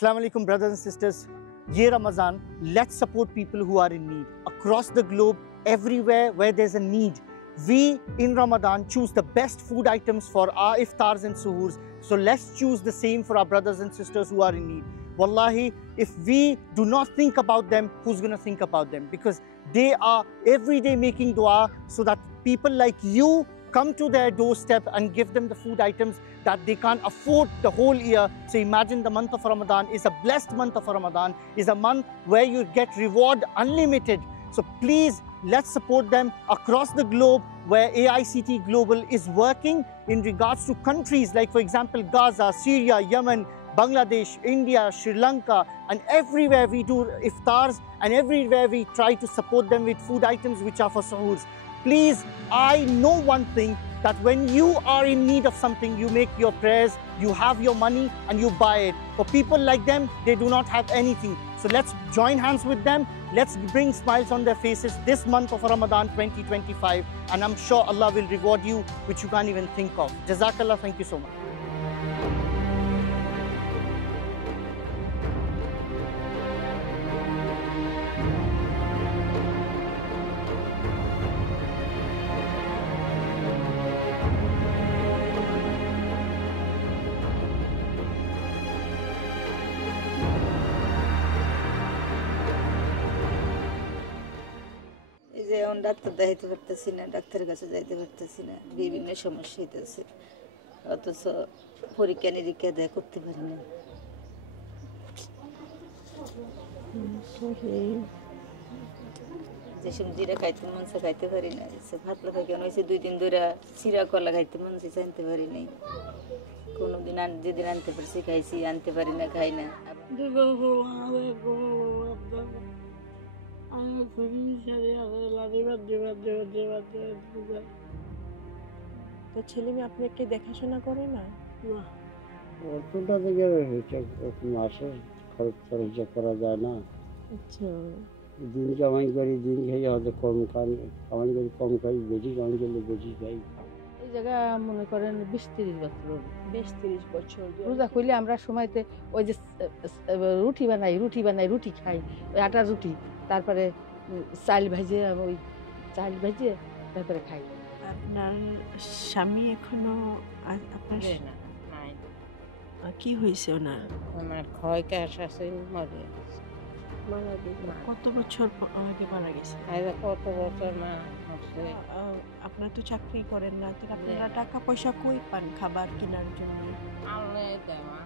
Assalamu alaikum, brothers and sisters. Ye Ramadan, let's support people who are in need. Across the globe, everywhere where there's a need, we in Ramadan choose the best food items for our iftars and suhoors. So let's choose the same for our brothers and sisters who are in need. Wallahi, if we do not think about them, who's going to think about them? Because they are every day making dua so that people like you come to their doorstep and give them the food items that they can't afford the whole year. So imagine the month of Ramadan is a blessed month of Ramadan, is a month where you get reward unlimited. So please, let's support them across the globe where AICT Global is working in regards to countries like, for example, Gaza, Syria, Yemen, Bangladesh, India, Sri Lanka, and everywhere we do iftars and everywhere we try to support them with food items which are for suhoors. Please, I know one thing, that when you are in need of something, you make your prayers, you have your money and you buy it. For people like them, they do not have anything. So let's join hands with them. Let's bring smiles on their faces this month of Ramadan 2025. And I'm sure Allah will reward you, which you can't even think of. Jazakallah, thank you so much. Doctor দেখাইতে পারতেছি না, ডাক্তারের কাছে যাইতে পারতেছি না, বিভিন্ন সমস্যা হইতেছে, অথচ পরীক্ষা নিরীক্ষা দেয়া করতে পারি না। যেসব জিরা খাইতে মন চায় খাইতে পারি না, ভাতলা পায়খানা হয়েছে 2 দিন ধরে, চিরা কলা খাইতে মন চায় আনতে পারি নাই, কোনোদিন যেদিন আনতে পারছি খাইছি, আনতে পারি না, খাই না। তো ছেলে মেয়ে আপনাকে দেখাশোনা করে না? অতটা থেকে মাসের খরচ করা যায় না। আচ্ছা, দিন কামাই করি, দিন খাই, হয়তো কম কামাই করি কম খাই, বেশি কামাই করলে বেশি খাই। এই জায়গা মনে করেন 20-30 বছর, 20-30 বছর রোজা খুললে আমরা সময়তে ওই যে রুটি বানাই, রুটি খাই, ওই আটার রুটি, তারপরে চাল ভাজিয়ে, ওই চাল ভাজিয়ে তারপরে খাই। আপনার স্বামী এখনো আপনার নাই, কি হয়েছে ওনার? আমার ক্ষয় ক্যাশ আছে, মরে মারা গেছে। কত বছর আগে মারা গেছে? কত বছর মা হচ্ছে। আপনারা তো চাকরি করেন না, তো আপনারা টাকা পয়সা কই পান খাবার কেনার জন্য? আল্লাহ দেওয়া।